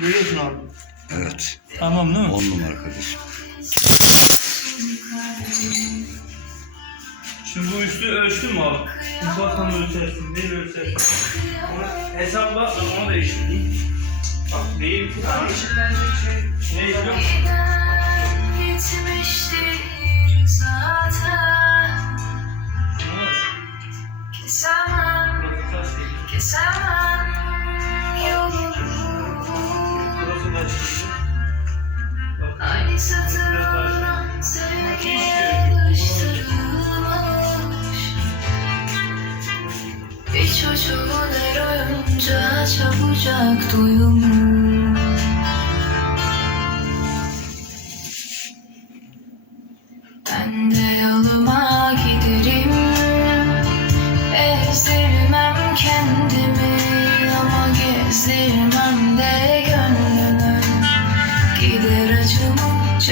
Görüyorsun abi. Evet. Tamam değil mi? 10 numara kardeşim. Şimdi bu üstü ölçtün mü abi? Ufaktan ölçersin, değil ölçersin. Onu hesapla, onu da eşitleyeyim. Bak değil, ha. Ne biliyor musun? Kesemem, kesemem Her oyuncağı çabucak duyulmuş Ben de yoluma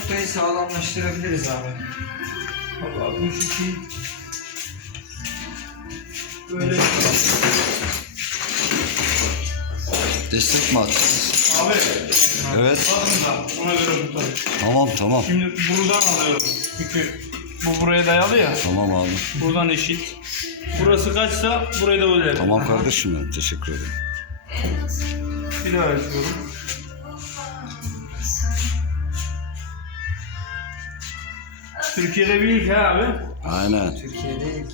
noktayı sağlamlaştırabiliriz abi. Bak 62. Böyle. Destek mi attınız? Abi. Evet. Bakın da ona göre tutalım. Tamam tamam. Şimdi buradan alıyorum. Çünkü bu buraya dayalı ya. Tamam abi. Buradan eşit. Burası kaçsa burayı da öyle. Tamam kardeşim benim. Teşekkür ederim. Bir daha ölçüyorum. Türkiye'de büyük ha abi. Aynen. Türkiye'de ilk.